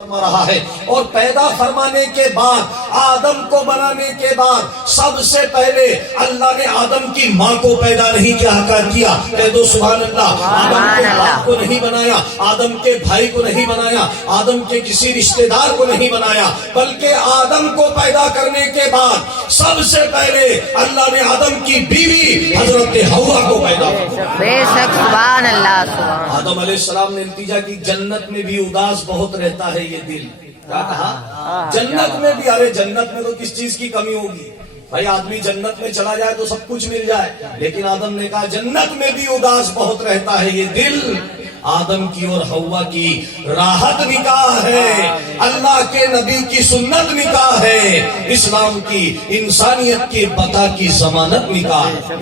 رہا ہے اور پیدا فرمانے کے بعد آدم کو بنانے کے بعد سب سے پہلے اللہ نے آدم کی ماں کو پیدا نہیں کیا کہہ دو سبحان اللہ۔ آدم کے باپ کو نہیں بنایا، آدم کے بھائی کو نہیں بنایا، آدم کے کسی رشتہ دار کو نہیں بنایا، بلکہ آدم کو پیدا کرنے کے بعد سب سے پہلے اللہ نے آدم کی بیوی حضرت حوا کو پیدا کیا۔ بے شک سبحان اللہ سبحان۔ آدم علیہ السلام نے نتیجہ کی جنت میں بھی اداس بہت رہتا ہے یہ دل، کیا کہا جنت میں بھی، ارے جنت میں تو کس چیز کی کمی ہوگی بھائی، آدمی جنت میں چلا جائے تو سب کچھ مل جائے، لیکن آدم نے کہا جنت میں بھی اداس بہت رہتا ہے یہ دل۔ آدم کی اور حوا کی راحت نکاح ہے، اللہ کے نبی کی سنت نکاح ہے، اسلام کی انسانیت کے بقا کی ضمانت نکاح ہے،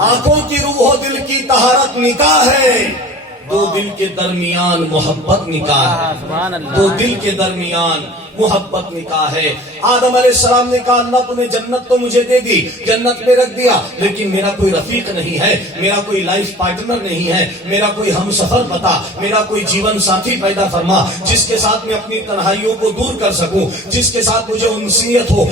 آنکھوں کی روح و دل کی طہارت نکاح ہے، دو دل کے درمیان محبت نکاح ہے، دو دل کے درمیان محبت نکاح ہے۔ آدم علیہ السلام نے کہا اللہ تو نے جنت تو مجھے دے دی، جنت میں رکھ دیا، لیکن میرا کوئی رفیق نہیں ہے، میرا کوئی لائف پارٹنر نہیں ہے، میرا کوئی ہم سفر بتا، میرا کوئی جیون ساتھی پیدا فرما جس کے ساتھ میں اپنی تنہائیوں کو دور کر سکوں، جس کے ساتھ مجھے انسیت ہو،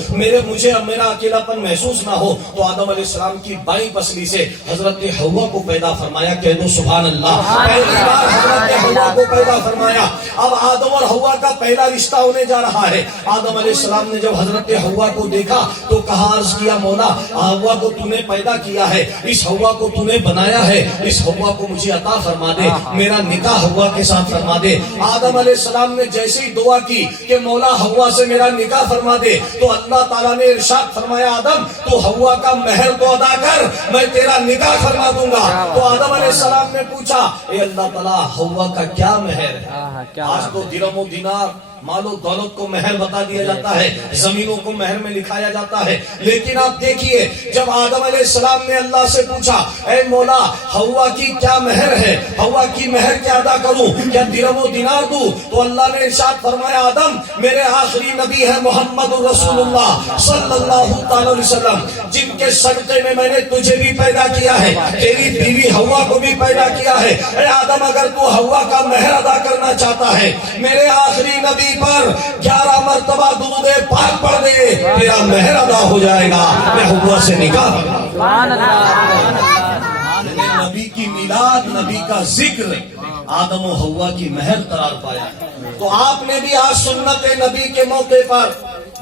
مجھے میرا اکیلا پن محسوس نہ ہو۔ تو آدم علیہ السلام کی بائیں پسلی سے حضرت حوا کو پیدا فرمایا، کہہ دو سبحان اللہ۔ پہلی بار حضرت حوا کو پیدا فرمایا۔ اب آدم اور حوا کا پہلا رشتہ ہونے جا رہا ہے۔ آدم علیہ السلام نے جب حضرت حوا کو دیکھا تو کہا عرض کیا مولا حوا کو تو نے پیدا کیا ہے، اس حوا کو تو نے بنایا ہے، اس حوا کو مجھے عطا فرما دے، میرا نکاح حوا کے ساتھ فرما دے۔ آدم علیہ السلام نے جیسے ہی دعا کی کہ مولا حوا سے میرا نکاح فرما دے تو اللہ تعالیٰ نے ارشاد فرمایا آدم تو حوا کا مہر تو ادا کر، میں تیرا نکاح فرما دوں گا۔ تو آدم علیہ السلام نے پوچھا اے اللہ تعالیٰ حوا کا کیا مہر ہے؟ آج تو درہم و دینار مال و دولت کو مہر بتا دیا جاتا ہے، زمینوں کو مہر میں لکھایا جاتا ہے، لیکن آپ دیکھیے جب آدم علیہ السلام نے اللہ سے پوچھا اے مولا حوا کی کیا مہر ہے، حوا کی مہر کیا ادا کروں، کیا درہم و دینار دوں؟ تو اللہ نے ارشاد فرمایا آدم میرے آخری نبی ہے محمد رسول اللہ صلی اللہ تعالی علیہ وسلم، جن کے صدقے میں میں نے تجھے بھی پیدا کیا ہے، تیری بیوی حوا کو بھی پیدا کیا ہے۔ اے آدم اگر تو حوا کا مہر ادا کرنا چاہتا ہے میرے آخری نبی پر 11 مرتبہ درود پاک پڑھ دے، تیرا مہر ادا ہو جائے گا، میں حوا سے نکاح نبی کی میلاد، نبی کا ذکر آدم و حوا کی مہر قرار پایا۔ تو آپ نے بھی آج سنت نبی کے موقع پر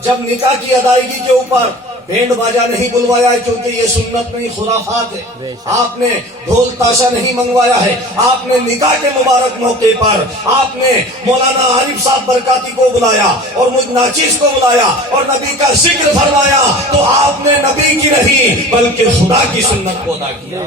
جب نکاح کی ادائیگی کے اوپر بینڈ باجا نہیں بلوایا ہے کیونکہ یہ سنت نہیں خرافات ہے، آپ نے ڈھول تاشا نہیں منگوایا ہے، آپ نے نکاح کے مبارک موقع پر آپ نے مولانا عارف صاحب برکاتی کو بلایا اور مجھ ناچیز کو بلایا اور نبی کا ذکر فرمایا، تو آپ نے نبی کی نہیں بلکہ خدا کی سنت کو ادا کیا،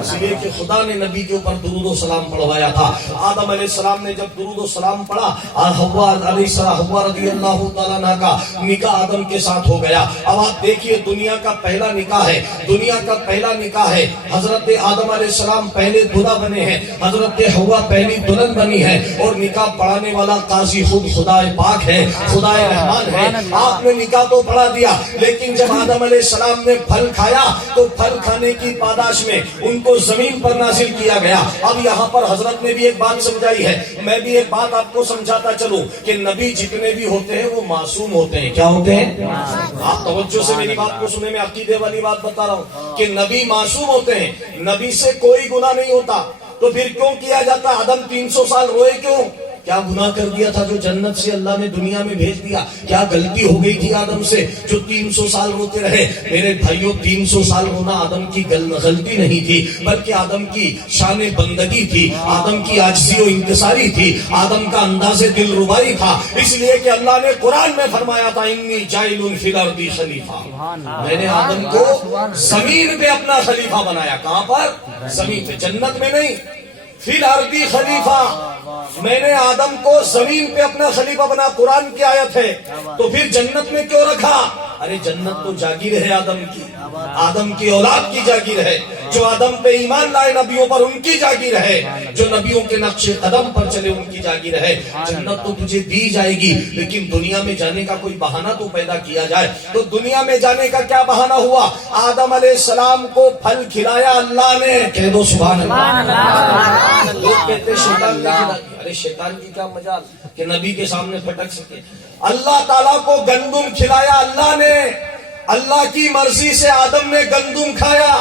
اس لیے کہ خدا نے نبی کے اوپر درود و سلام پڑھوایا تھا۔ آدم علیہ السلام نے جب درود و سلام پڑھا اور حوا علیہ السلام حوا رضی اللہ تعالیٰ عنہ کا نکاح آدم کے ساتھ ہو گیا۔ اب آپ دیکھیے دنیا کا پہلا نکاح ہے، دنیا کا پہلا نکاح ہے، حضرت آدم علیہ السلام پہلے دلہا بنے ہیں، حضرت حوا پہلی دلہن بنی ہے، اور نکاح پڑھانے والا قاضی خود خدا پاک ہے، خدا رحمان ہے۔ آپ نے نکاح تو پڑھا دیا، لیکن جب آدم علیہ السلام نے پھل کھایا تو پھل کھانے کی پاداش میں ان کو زمین پر نازل کیا گیا۔ اب یہاں پر حضرت نے بھی ایک بات سمجھائی ہے، میں بھی ایک بات آپ کو سمجھاتا چلوں کہ نبی جتنے بھی ہوتے ہیں وہ معصوم ہوتے ہیں۔ کیا ہوتے ہیں؟ آپ توجہ سے میری بات کو سنے، میں عقیدے والی بات بتا رہا ہوں کہ نبی معصوم ہوتے ہیں، نبی سے کوئی گناہ نہیں ہوتا، تو پھر کیوں کیا جاتا؟ آدم 300 سال روئے کیوں؟ کیا گناہ کر دیا تھا جو جنت سے اللہ نے دنیا میں بھیج دیا؟ کیا غلطی ہو گئی تھی آدم سے جو 300 سال روتے رہے؟ میرے بھائیوں 300 سال رونا آدم کی غلطی نہیں تھی، بلکہ آدم کی شان بندگی تھی، آدم کی عاجزی و انکساری تھی، آدم کا انداز دل ربائی تھا، اس لیے کہ اللہ نے قرآن میں فرمایا تھا انی جاعل فی الارض خلیفہ، میں نے آدم کو زمین پہ اپنا خلیفہ بنایا۔ کہاں پر؟ زمین پہ، جنت میں نہیں، فی الارض خلیفہ، میں نے آدم کو زمین پہ اپنا خلیفہ بنا، قرآن کی آیت ہے۔ تو پھر جنت میں کیوں رکھا؟ ارے جنت تو جاگیر ہے آدم کی، آدم کی اولاد کی جاگیر ہے، جو آدم پہ ایمان لائے نبیوں پر ان کی جاگیر ہے، جو نبیوں کے نقش قدم پر چلے ان کی جاگیر ہے۔ جنت تو تجھے دی جائے گی، لیکن دنیا میں جانے کا کوئی بہانہ تو پیدا کیا جائے۔ تو دنیا میں جانے کا کیا بہانہ ہوا؟ آدم علیہ السلام کو پھل کھلایا اللہ نے، کہہ دو سبحان اللہ۔ لوگ کہتے شیطان نے کھلایا، ارے شیطان کی کیا مجال کہ نبی کے سامنے پھٹک سکے. اللہ تعالیٰ کو گندم کھلایا اللہ نے. اللہ کی مرضی سے آدم نے گندم کھایا،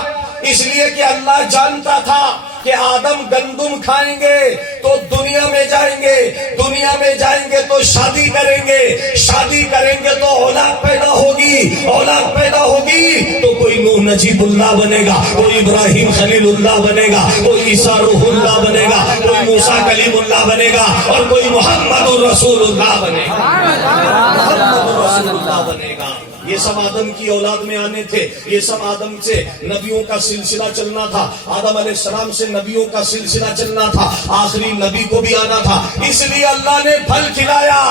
اس لیے کہ اللہ جانتا تھا کہ آدم گندم کھائیں گے تو دنیا میں جائیں گے، دنیا میں جائیں گے تو شادی کریں گے، شادی کریں گے تو اولاد پیدا ہوگی، اولاد پیدا ہوگی تو کوئی نوح نجیب اللہ بنے گا، کوئی ابراہیم خلیل اللہ بنے گا، کوئی عیسیٰ روح اللہ بنے گا، کوئی موسیٰ کلیم اللہ بنے گا، اور کوئی محمد رسول اللہ بنے گا، محمد رسول اللہ بنے گا. یہ سب آدم کی اولاد میں آنے تھے، یہ سب آدم سے نبیوں کا سلسلہ چلنا تھا، آدم علیہ السلام سے نبیوں کا سلسلہ چلنا تھا، آخری نبی کو بھی آنا تھا. اس لیے اللہ نے پھل کھلایا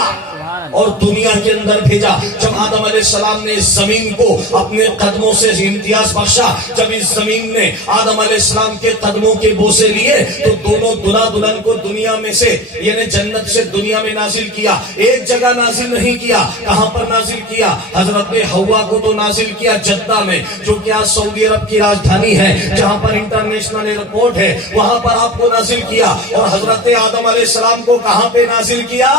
اور دنیا کے اندر بھیجا. جب آدم علیہ السلام نے اس زمین کو اپنے قدموں سے امتیاز بخشا، جب اس زمین نے آدم علیہ السلام کے قدموں کے بوسے لیے تو دونوں دلہا دلہن کو دنیا میں سے یعنی جنت سے دنیا میں نازل کیا. ایک جگہ نازل نہیں کیا. کہاں پر نازل کیا؟ حضرت حوا کو تو نازل کیا جدہ میں، جو کہ آج سعودی عرب کی راجدھانی ہے، جہاں پر انٹرنیشنل ایئرپورٹ ہے، وہاں پر آپ کو نازل کیا. اور حضرت آدم علیہ السلام کو کہاں پہ نازل کیا؟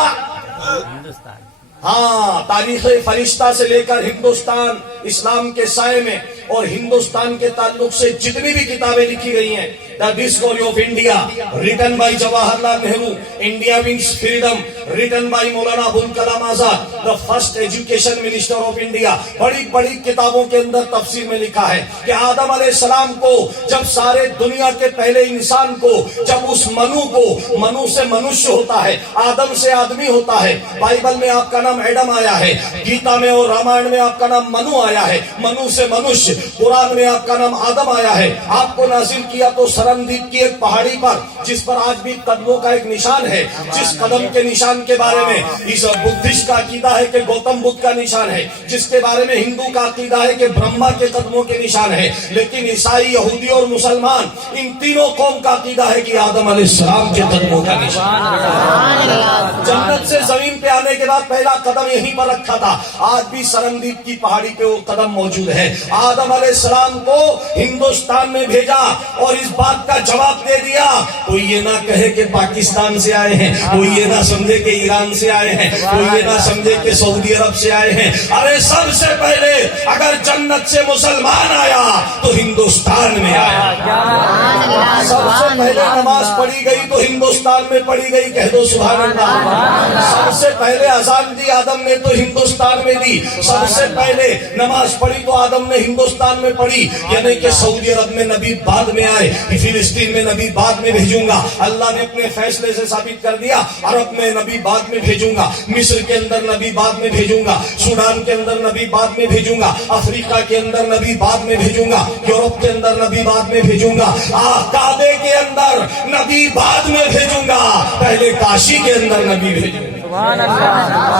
ہاں، تاریخ فرشتہ سے لے کر ہندوستان اسلام کے سائے میں اور ہندوستان کے تعلق سے جتنی بھی کتابیں لکھی گئی ہیں، the discovery of India written by Jawahar Lal Nehru, India wins freedom written by Maulana Abul Kalam Azad, the first education minister of India, بڑی بڑی کتابوں کے اندر تفسیر میں لکھا ہے کہ آدم علیہ السلام کو جب سارے دنیا کے پہلے انسان کو جب اس منو سے منشیہ ہوتا ہے، آدم سے آدمی ہوتا ہے. بائبل میں آپ کا نام ایڈم آیا ہے، گیتا میں اور رامائن میں آپ کا نام منو آیا ہے، منو سے منشیہ. قرآن میں آپ کا نام آدم آیا ہے. آپ کو نازل کیا تو سرندیپ کی ایک پہاڑی پر، جس پر آج بھی قدموں کا ایک نشان ہے، جس قدم کے نشان کے بارے میں اس بدھسٹ کا عقیدہ ہے کہ گوتم بدھ کا نشان ہے، جس کے بارے میں ہندو کا عقیدہ ہے کہ برہما کے قدموں کے نشان ہے. لیکن عیسائی، یہودی اور مسلمان، ان تینوں قوم کا عقیدہ ہے کہ آدم علیہ السلام کے قدموں کا نشان. جنت سے زمین پہ آنے کے بعد پہلا قدم یہیں پر رکھا تھا. آج بھی سرندیپ کی پہاڑی پہ وہ قدم موجود ہے. آدم علیہ السلام کو ہندوستان میں بھیجا اور اس بات کا جواب دے دیا. کوئی یہ نہ کہے کہ پاکستان سے آئے ہیں، کوئی یہ نہ سمجھے کہ ایران سے آئے ہیں، کوئی یہ نہ سمجھے کہ سعودی عرب سے آئے ہیں. ارے سب سے پہلے اگر جنت سے مسلمان آیا تو ہندوستان میں آیا. سب سے پہلے نماز پڑھی گئی تو ہندوستان میں پڑھی گئی. کہہ دو سبحان اللہ. سب سے پہلے اذان دی آدم نے تو ہندوستان میں دی. سب سے پہلے نماز پڑھی تو آدم نے ہندوستان میں پڑھی. یعنی کہ سعودی عرب میں نبی بعد میں آئے، فلسطین میں نبی بعد میں بھیجوں گا. اللہ نے اپنے فیصلے سے ثابت کر دیا. عرب میں نبی بعد میں بھیجوں گا، مصر کے اندر نبی بعد میں بھیجوں گا، سوڈان کے اندر نبی بعد میں بھیجوں گا، افریقہ کے اندر نبی بعد میں بھیجوں گا، یورپ کے اندر نبی بعد میں بھیجوں گا، کعبے کے اندر نبی بعد میں بھیجوں گا. پہلے کاشی کے اندر نبی بھیجوں گا.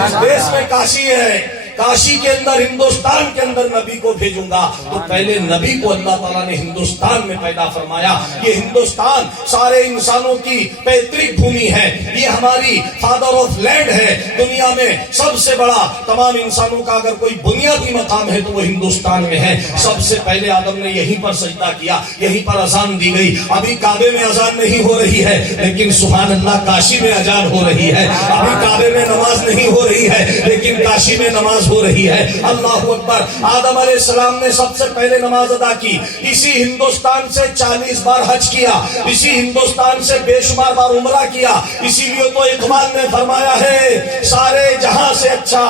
جس دیش میں کاشی ہے، کاشی کے اندر، ہندوستان کے اندر نبی کو بھیجوں گا. تو پہلے نبی کو اللہ تعالیٰ نے ہندوستان میں پیدا فرمایا. یہ ہندوستان سارے انسانوں کی پیترک بھومی ہے، یہ ہماری فادر آف لینڈ ہے. دنیا میں سب سے بڑا تمام انسانوں کا اگر کوئی بنیادی مقام ہے تو وہ ہندوستان میں ہے. سب سے پہلے آدم نے یہیں پر سجدہ کیا، یہیں پر اذان دی گئی. ابھی کعبے میں اذان نہیں ہو رہی ہے، لیکن سبحان اللہ کاشی میں اذان ہو رہی ہے. ابھی کعبے میں نماز نہیں ہو رہی ہے، لیکن کاشی میں نماز ہو رہی ہے. اللہ اکبر. آدم علیہ السلام نے سب سے پہلے نماز ادا کی. اسی ہندوستان سے 40 بار حج کیا، اسی ہندوستان سے بے شمار بار عمرہ کیا. اسی لیے تو اقبال نے فرمایا ہے سارے جہاں سے اچھا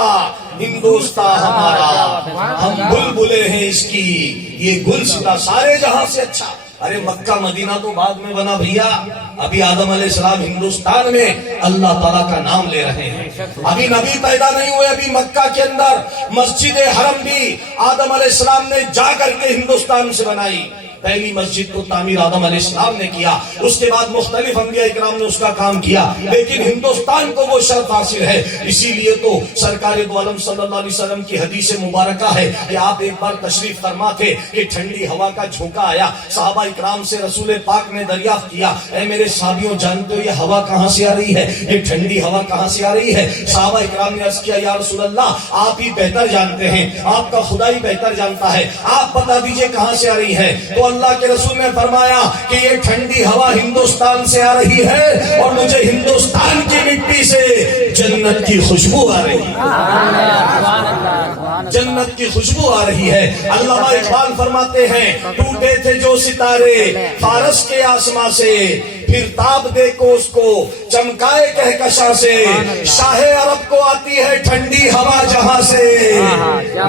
ہندوستان ہمارا، ہم بلبلے ہیں اس کی یہ گلستہ سارے جہاں سے اچھا. ارے مکہ مدینہ تو بعد میں بنا بھیا. ابھی آدم علیہ السلام ہندوستان میں اللہ تعالیٰ کا نام لے رہے ہیں. ابھی نبی پیدا نہیں ہوئے. ابھی مکہ کے اندر مسجد حرم بھی آدم علیہ السلام نے جا کر کے ہندوستان سے بنائی. پہلی مسجد کو تعمیر آدم علیہ السلام نے کیا. اس کے بعد مختلف انبیاء اکرام نے اس کا کام کیا، لیکن ہندوستان کو وہ شرف حاصل ہے. اسی لیے تو سرکار دو عالم صلی اللہ علیہ وسلم کی حدیث مبارکہ ہے کہ آپ ایک بار تشریف فرما تھے کہ ٹھنڈی ہوا کا جھونکا آیا. صحابہ اکرام سے رسول پاک نے دریافت کیا، اے میرے صحابیوں جانتے ہو یہ ہوا کہاں سے آ رہی ہے، یہ ٹھنڈی ہوا کہاں سے آ رہی ہے؟ صحابہ اکرام نے عرض کیا یا رسول اللہ آپ ہی بہتر جانتے ہیں، آپ کا خدا ہی بہتر جانتا ہے، آپ بتا دیجئے کہاں سے آ رہی ہے. تو اللہ کے رسول نے فرمایا کہ یہ ٹھنڈی ہوا ہندوستان سے آ رہی ہے اور مجھے ہندوستان کی مٹی سے جنت کی خوشبو آ رہی ہے، جنت کی خوشبو آ رہی ہے۔ علامہ اقبال فرماتے ہیں ٹوٹے تھے جو ستارے فارس کے آسماں سے، پھر تاب دے کو اس کو چمکائے کہکشاں سے، شاہ عرب کو آتی ہے ٹھنڈی ہوا جہاں سے،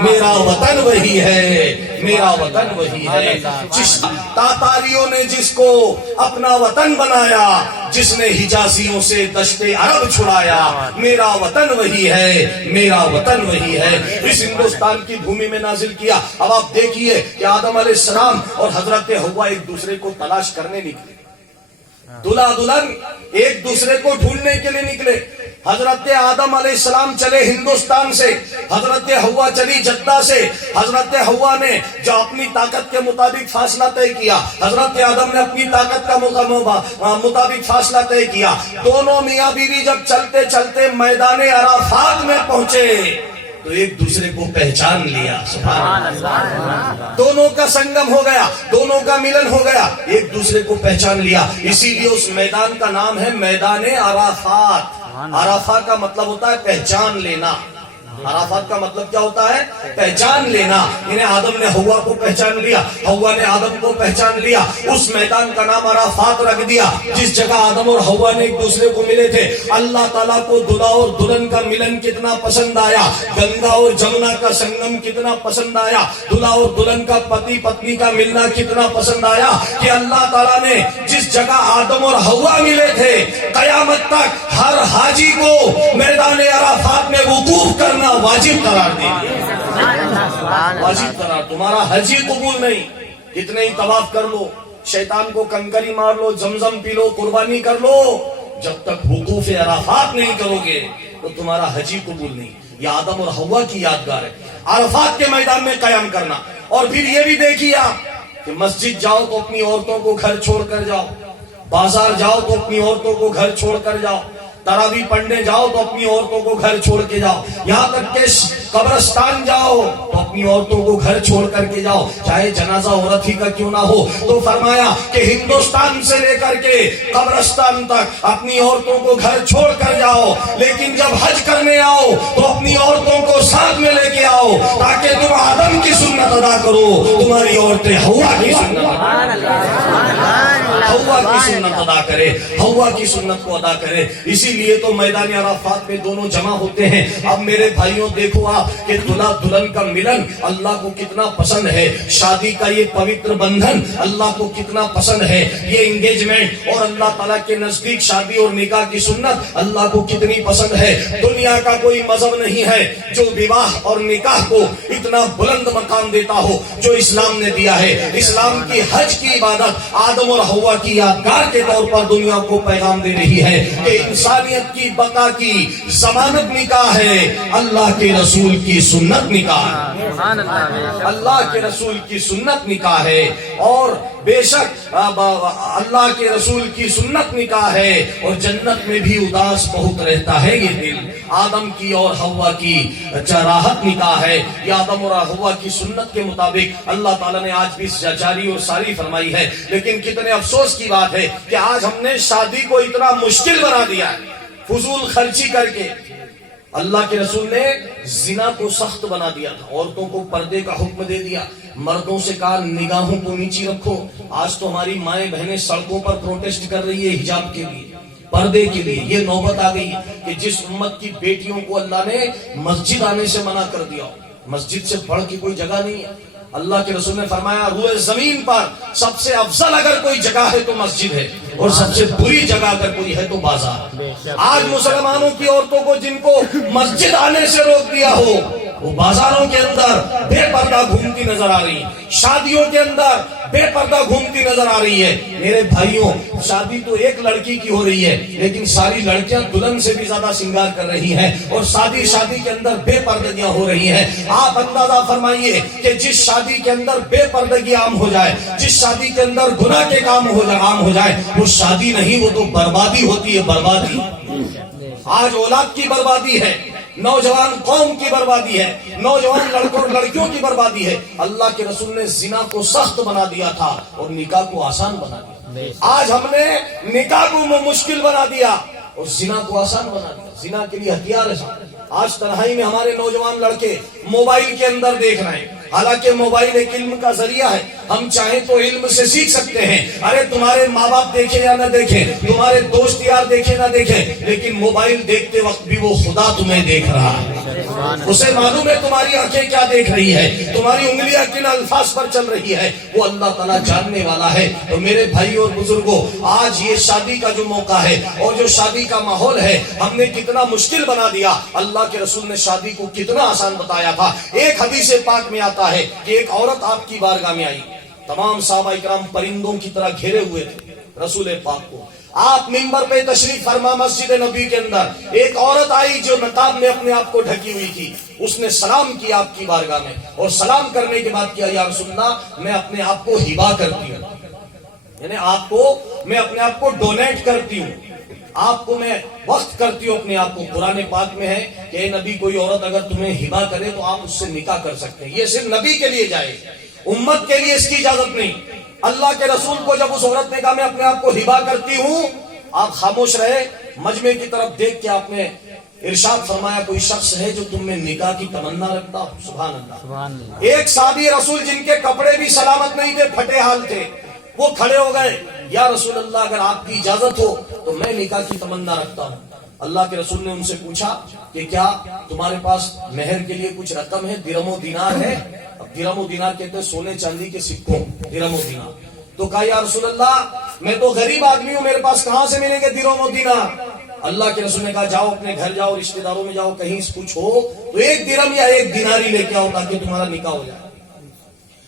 میرا وطن وہی ہے، میرا وطن وہی ہے۔ جس تاتاریوں نے جس کو اپنا وطن بنایا، جس نے حجازیوں سے دشت عرب چھڑایا، میرا وطن وہی ہے، میرا وطن وہی ہے۔ اس ہندوستان کی بھومی میں نازل کیا۔ اب آپ دیکھیے کہ آدم علیہ السلام اور حضرت حوا ایک دوسرے کو تلاش کرنے نکلے، دلہا دلہن ایک دوسرے کو ڈھونڈنے کے لیے نکلے۔ حضرت آدم علیہ السلام چلے ہندوستان سے، حضرت حوا چلی جدہ سے۔ حضرت حوا نے جو اپنی طاقت کے مطابق فاصلہ طے کیا، حضرت آدم نے اپنی طاقت کا مطابق فاصلہ طے کیا۔ دونوں میاں بیوی جب چلتے چلتے میدان عرفات میں پہنچے تو ایک دوسرے کو پہچان لیا۔ سبحان اللہ، دونوں کا سنگم ہو گیا، دونوں کا ملن ہو گیا، ایک دوسرے کو پہچان لیا۔ اسی لیے اس میدان کا نام ہے میدان عرفات۔ عرفات کا مطلب ہوتا ہے پہچان لینا۔ عرفات کا مطلب کیا ہوتا ہے؟ پہچان لینا۔ انہیں آدم نے حوا کو پہچان لیا، حوا نے آدم کو پہچان لیا، اس میدان کا نام عرفات رکھ دیا جس جگہ آدم اور حوا نے ایک دوسرے کو ملے تھے۔ اللہ تعالیٰ کو دلہا اور دلہن کا ملن کتنا پسند آیا، گنگا اور جمنا کا سنگم کتنا پسند آیا، دلہا اور دلہن کا پتی پتنی کا ملنا کتنا پسند آیا کہ اللہ تعالیٰ نے جس جگہ آدم اور حوا ملے تھے، قیامت تک ہر حاجی کو میدان عرفات میں وقوف کرنا واجب قرار دے دیا، واجب قرار۔ تمہارا حج ہی قبول نہیں، کتنے ہی طواف کر لو، شیطان کو کنکری مار لو، زمزم پی لو، قربانی کر لو، جب تک وقوف عرفات نہیں کرو گے تو تمہارا حج ہی قبول نہیں۔ یہ آدم اور حوا کی یادگار ہے، عرفات کے میدان میں قیام کرنا۔ اور پھر یہ بھی دیکھیے آپ کہ مسجد جاؤ تو اپنی عورتوں کو گھر چھوڑ کر جاؤ، بازار جاؤ تو اپنی عورتوں کو گھر چھوڑ کر جاؤ، تراویح پڑھنے جاؤ تو اپنی عورتوں کو گھر چھوڑ کے جاؤ، یہاں تک کہ قبرستان جاؤ تو اپنی عورتوں کو گھر چھوڑ کر کے جاؤ، چاہے جنازہ عورت ہی کا کیوں نہ ہو۔ تو فرمایا کہ ہندوستان سے لے کر کے قبرستان تک اپنی عورتوں کو گھر چھوڑ کر جاؤ، لیکن جب حج کرنے آؤ تو اپنی عورتوں کو ساتھ میں لے کے آؤ تاکہ تم آدم کی سنت ادا کرو، تمہاری عورتیں حوا کی سنت ادا کرے، حوا کی سنت کو ادا کرے۔ اسی لیے تو میدان عرفات میں دونوں جمع ہوتے ہیں۔ اب میرے بھائیوں دیکھو آپ کہ دلہا دلہن کا ملن اللہ کو کتنا پسند ہے، شادی کا یہ پوتر بندھن اللہ کو کتنا پسند ہے، یہ انگیجمنٹ اور اللہ تعالیٰ کے نزدیک شادی اور نکاح کی سنت اللہ کو کتنی پسند ہے۔ دنیا کا کوئی مذہب نہیں ہے جو وواہ اور نکاح کو اتنا بلند مقام دیتا ہو جو اسلام نے دیا ہے۔ اسلام کی حج کی عبادت آدم اور حوا کی یادگار کے طور پر دنیا کو پیغام دے رہی ہے کہ انسانیت کی بقا کی ضمانت نکاح ہے، اللہ کے رسول کی سنت نکاح ہے، اللہ کے رسول کی سنت نکاح ہے۔ اور بے شک اللہ کے رسول کی سنت نکاح ہے، اور جنت میں بھی اداس بہت رہتا ہے یہ دل۔ آدم کی اور حوا کی راحت نکاح ہے، یہ آدم اور حوا کی سنت کے مطابق اللہ تعالیٰ نے آج بھی جاری اور ساری فرمائی ہے۔ لیکن کتنے افسوس کی بات ہے کہ آج ہم نے شادی کو اتنا مشکل بنا دیا ہے، فضول خرچی کر کے۔ اللہ کے رسول نے زنا کو سخت بنا دیا تھا، عورتوں کو پردے کا حکم دے دیا، مردوں سے کہا نگاہوں کو نیچی رکھو۔ آج تو ہماری مائیں بہنیں سڑکوں پر پروٹیسٹ کر رہی ہے حجاب کے لیے، پردے کے لیے۔ یہ نوبت آ گئی کہ جس امت کی بیٹیوں کو اللہ نے مسجد آنے سے منع کر دیا، مسجد سے بڑھ کے کوئی جگہ نہیں ہے۔ اللہ کے رسول نے فرمایا روئے زمین پر سب سے افضل اگر کوئی جگہ ہے تو مسجد ہے، اور سب سے بری جگہ اگر کوئی ہے تو بازار۔ آج مسلمانوں کی عورتوں کو جن کو مسجد آنے سے روک دیا ہو، وہ بازاروں کے اندر بے پردہ گھومتی نظر آ رہی ہے، شادیوں کے اندر بے پردہ گھومتی نظر آ رہی ہے۔ میرے بھائیوں، شادی تو ایک لڑکی کی ہو رہی ہے، لیکن ساری لڑکیاں دلہن سے بھی زیادہ سنگار کر رہی ہیں، اور شادی کے اندر بے پردگیاں ہو رہی ہیں۔ آپ اندازہ فرمائیے کہ جس شادی کے اندر بے پردگی عام ہو جائے، جس شادی کے اندر گناہ کے کام عام ہو جائے، وہ شادی نہیں، وہ تو بربادی ہوتی ہے، بربادی۔ آج اولاد کی بربادی ہے، نوجوان قوم کی بربادی ہے، نوجوان لڑکوں اور لڑکیوں کی بربادی ہے۔ اللہ کے رسول نے زنا کو سخت بنا دیا تھا اور نکاح کو آسان بنا دیا۔ آج ہم نے نکاح کو مشکل بنا دیا اور زنا کو آسان بنا دیا۔ زنا کے لیے ہتھیار ہے۔ آج تنہائی میں ہمارے نوجوان لڑکے موبائل کے اندر دیکھ رہے ہیں، حالانکہ موبائل ایک علم کا ذریعہ ہے، ہم چاہیں تو علم سے سیکھ سکتے ہیں۔ ارے تمہارے ماں باپ دیکھیں یا نہ دیکھیں، تمہارے دوست یار دیکھیں نہ دیکھیں، لیکن موبائل دیکھتے وقت بھی وہ خدا تمہیں دیکھ رہا ہے۔ اسے معلوم ہے تمہاری آنکھیں کیا دیکھ رہی ہے، تمہاری انگلیاں کن الفاظ پر چل رہی ہے، وہ اللہ تعالیٰ جاننے والا ہے۔ تو میرے بھائی اور بزرگوں، آج یہ شادی کا جو موقع ہے اور جو شادی کا ماحول ہے، ہم نے کتنا مشکل بنا دیا۔ اللہ کے رسول نے شادی کو کتنا آسان بتایا تھا۔ ایک حدیث پاک میں آتا ہے کہ ایک عورت آپ کی بارگاہ میں آئی، تمام صحابہ اکرام پرندوں کی طرح گھیرے ہوئے تھے رسول پاک کو۔ آپ منبر پہ تشریف فرما مسجد نبی کے اندر، ایک عورت آئی جو نقاب میں اپنے آپ کو ڈھکی ہوئی تھی، اس نے سلام کیا آپ کی بارگاہ میں، اور سلام کرنے کے بعد کیا، یا رسول اللہ میں اپنے آپ کو ہبا کرتی ہوں، یعنی آپ کو میں اپنے آپ کو ڈونیٹ کرتی ہوں، آپ کو میں وقت کرتی ہوں اپنے آپ کو۔ قرآن پاک میں ہے کہ اے نبی کوئی عورت اگر تمہیں ہبا کرے تو آپ اس سے نکاح کر سکتے ہیں، یہ صرف نبی کے لیے جائے، امت کے لیے اس کی اجازت نہیں۔ اللہ کے رسول کو جب اس عورت نے کہا میں اپنے آپ کو ہبا کرتی ہوں، آپ خاموش رہے، مجمع کی طرف دیکھ کے آپ نے ارشاد فرمایا کوئی شخص ہے جو تم میں نکاح کی تمنا رکھتا ہو؟ سبحان اللہ۔ ایک صحابی رسول جن کے کپڑے بھی سلامت نہیں تھے، پھٹے حال تھے، وہ کھڑے ہو گئے، یا رسول اللہ اگر آپ کی اجازت ہو تو میں نکاح کی تمنا رکھتا ہوں۔ اللہ کے رسول نے ان سے پوچھا کہ کیا تمہارے پاس مہر کے لیے کچھ رقم ہے، درہم و دینار ہے؟ اب درہم و دینار کہتے ہیں سونے چاندی کے سکوں، درہم و دینار۔ تو کہا یا رسول اللہ میں تو غریب آدمی ہوں، میرے پاس کہاں سے ملیں گے درہم و دینار؟ اللہ کے رسول نے کہا جاؤ اپنے گھر جاؤ، رشتہ داروں میں جاؤ، کہیں کچھ ہو تو ایک درہم یا ایک دیناری لے کے آؤ تاکہ تمہارا نکاح ہو جائے۔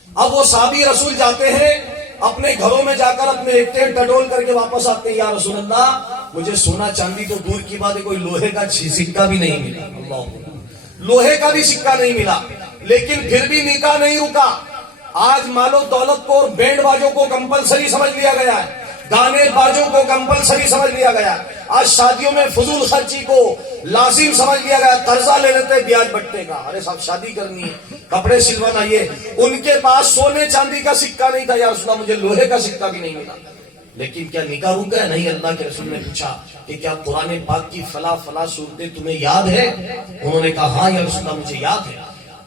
اب وہ صحابی رسول جاتے ہیں، اپنے گھروں میں جا کر اپنے ایکٹے ٹٹول کر کے واپس آتے ہیں، یا رسول اللہ مجھے سونا چاندی تو دور کی بات ہے، کوئی لوہے کا سکہ بھی نہیں ملا، اللہ لوہے کا بھی سکہ نہیں ملا، لیکن پھر بھی نکاح نہیں رکا۔ آج مال و دولت کو اور بینڈ باجوں کو کمپلسری سمجھ لیا گیا ہے، گانے باجوں کو کمپلسری سمجھ لیا گیا، آج شادیوں میں فضول خرچی کو لازم سمجھ لیا گیا، قرضہ لے لیتے بیاج بٹنے کا، ارے صاحب شادی کرنی ہے، کپڑے سلوانا، یہ ان کے پاس سونے چاندی کا سکہ نہیں تھا، یا رسول اللہ مجھے لوہے کا سکہ بھی نہیں ملا، لیکن کیا نکاح رک گیا؟ نہیں۔ اللہ کے رسول نے پوچھا کہ کیا قرآن پاک کی فلاں فلاں صورتیں تمہیں یاد ہے؟ انہوں نے کہا ہاں یا رسول اللہ مجھے یاد ہے۔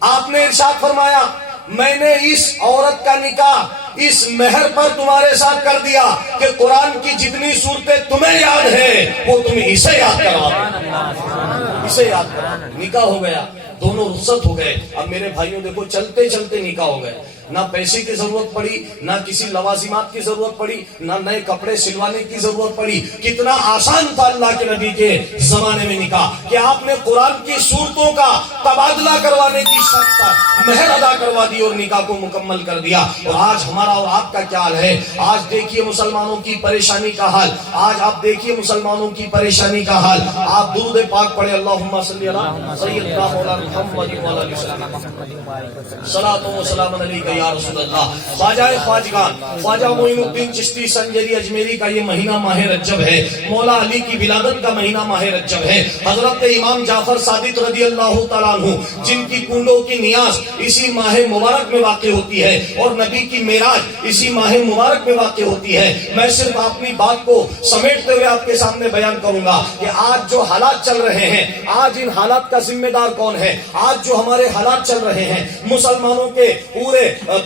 آپ نے ارشاد فرمایا میں نے اس عورت کا نکاح اس مہر پر تمہارے ساتھ کر دیا کہ قرآن کی جتنی صورتیں تمہیں یاد ہے وہ تم اسے یاد کروا دو، اسے یاد کروا دو۔ نکاح ہو گیا، دونوں رخصت ہو گئے۔ اب میرے بھائیوں دیکھو چلتے چلتے نکاح ہو گئے، نہ پیسے کی ضرورت پڑی، نہ کسی لوازمات کی ضرورت پڑی، نہ نئے کپڑے سلوانے کی ضرورت پڑی۔ کتنا آسان تھا اللہ کے نبی کے زمانے میں نکاح کہ آپ نے قرآن کی صورتوں کا تبادلہ کروانے کی شرط پر مہر ادا کروا دی اور نکاح کو مکمل کر دیا۔ اور آج ہمارا اور آپ کا کیا حال ہے؟ آج دیکھیے مسلمانوں کی پریشانی کا حال، آج آپ دیکھیے مسلمانوں کی پریشانی کا حال۔ آپ درود پاک پڑھے، اللہم صلی علی سیدنا مولانا محمد وعلی آلہ وسلم، صلاۃ و سلام علیک یا رسول اللہ۔ خواجہ خواجگان خواجہ معین الدین چشتی سنجری اجمیری کا یہ مہینہ ماہ رجب ہے، مولا علی کی ولادت کا مہینہ ماہ رجب ہے۔ حضرت امام جعفر صادق رضی اللہ تعالیٰ عنہ جن کی کنڈوں کی نیاز اسی ماہ مبارک میں واقع ہوتی ہے اور نبی کی معراج اسی ماہ مبارک میں واقع ہوتی ہے۔ میں صرف اپنی بات کو سمیٹتے ہوئے آپ کے سامنے بیان کروں گا کہ آج جو حالات چل رہے ہیں، آج ان حالات کا ذمہ دار کون ہے؟ آج جو ہمارے حالات چل رہے ہیں مسلمانوں کے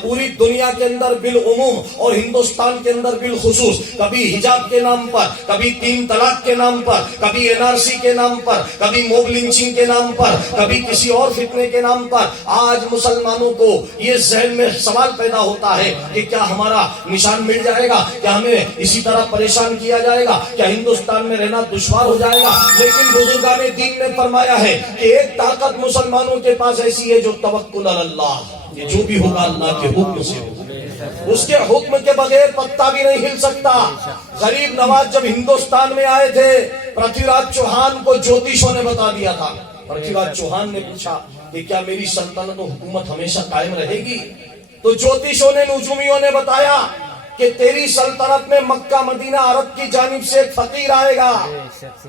پوری دنیا کے اندر بالعموم اور ہندوستان کے اندر بالخصوص، کبھی حجاب کے نام پر، کبھی 3 طلاق کے نام پر، کبھی NRC کے نام پر، کبھی موب لنچنگ کے نام پر، کبھی کسی اور فتنے کے نام پر، آج مسلمانوں کو یہ ذہن میں سوال پیدا ہوتا ہے کہ کیا ہمارا نشان مٹ جائے گا؟ کیا ہمیں اسی طرح پریشان کیا جائے گا؟ کیا ہندوستان میں رہنا دشوار ہو جائے گا؟ لیکن بزرگان دین نے فرمایا ہے کہ ایک طاقت مسلمانوں کے پاس ایسی ہے جو توکل علی اللہ، یہ جو بھی ہوگا اللہ کے حکم سے ہوگا، اس کے حکم کے بغیر پتا بھی نہیں ہل سکتا۔ غریب نواز جب ہندوستان میں آئے تھے، پرتھوی راج چوہان کو جوتیشوں نے بتا دیا تھا۔ پرتھوی راج چوہان نے پوچھا کہ کیا میری سلطنت و حکومت ہمیشہ قائم رہے گی؟ تو جوتیشوں نے، نجومیوں نے بتایا کہ تیری سلطنت میں مکہ مدینہ عرب کی جانب سے ایک فقیر آئے گا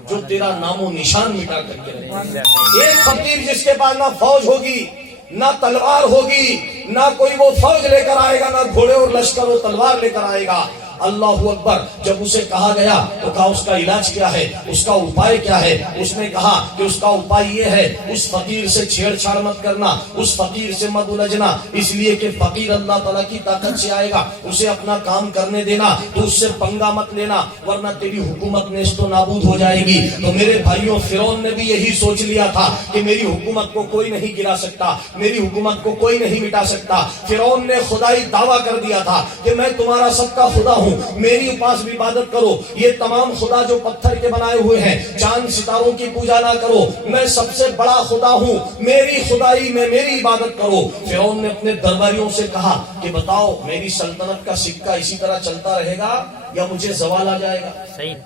جو تیرا نام و نشان مٹا کر کے رہے گا. ایک فقیر جس کے پاس نہ فوج ہوگی نہ تلوار ہوگی, نہ کوئی وہ فوج لے کر آئے گا, نہ گھوڑے اور لشکر و تلوار لے کر آئے گا. اللہ اکبر. جب اسے کہا گیا تو کہا اس کا علاج کیا ہے, اس کا اپائے کیا ہے؟ اس نے کہا کہ اس کا اپائے یہ ہے, اس فقیر سے چھیڑ چھاڑ مت کرنا, اس فقیر سے مت الجھنا, اس لیے کہ فقیر اللہ تعالیٰ کی طاقت سے آئے گا, اسے اپنا کام کرنے دینا, تو اس سے پنگا مت لینا ورنہ تیری حکومت نیست و نابود ہو جائے گی. تو میرے بھائیوں, فرعون نے بھی یہی سوچ لیا تھا کہ میری حکومت کو کوئی نہیں گرا سکتا, میری حکومت کو کوئی نہیں مٹا سکتا. فرعون نے خدائی دعویٰ کر دیا تھا کہ میں تمہارا سب کا خدا ہوں, میری پاس بھی عبادت کرو, یہ تمام خدا جو پتھر کے بنائے ہوئے ہیں, چاند ستاروں کی پوجا نہ کرو, میں سب سے بڑا خدا ہوں, میری خدائی میں میری عبادت کرو. فرعون نے اپنے درباریوں سے کہا کہ بتاؤ میری سلطنت کا سکہ اسی طرح چلتا رہے گا یا مجھے زوال آ جائے گا؟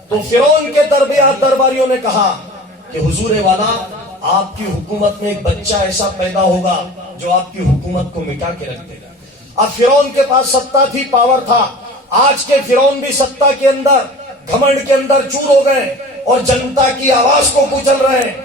تو فرعون کے درباریوں نے کہا کہ حضور والا, آپ کی حکومت میں ایک بچہ ایسا پیدا ہوگا جو آپ کی حکومت کو مٹا کے رکھ دے گا. اب فرعون کے پاس ستا تھی, پاور تھا. آج کے فرعون بھی ستا کے اندر, گھمنڈ کے اندر چور ہو گئے اور جنتا کی آواز کو کچل رہے ہیں.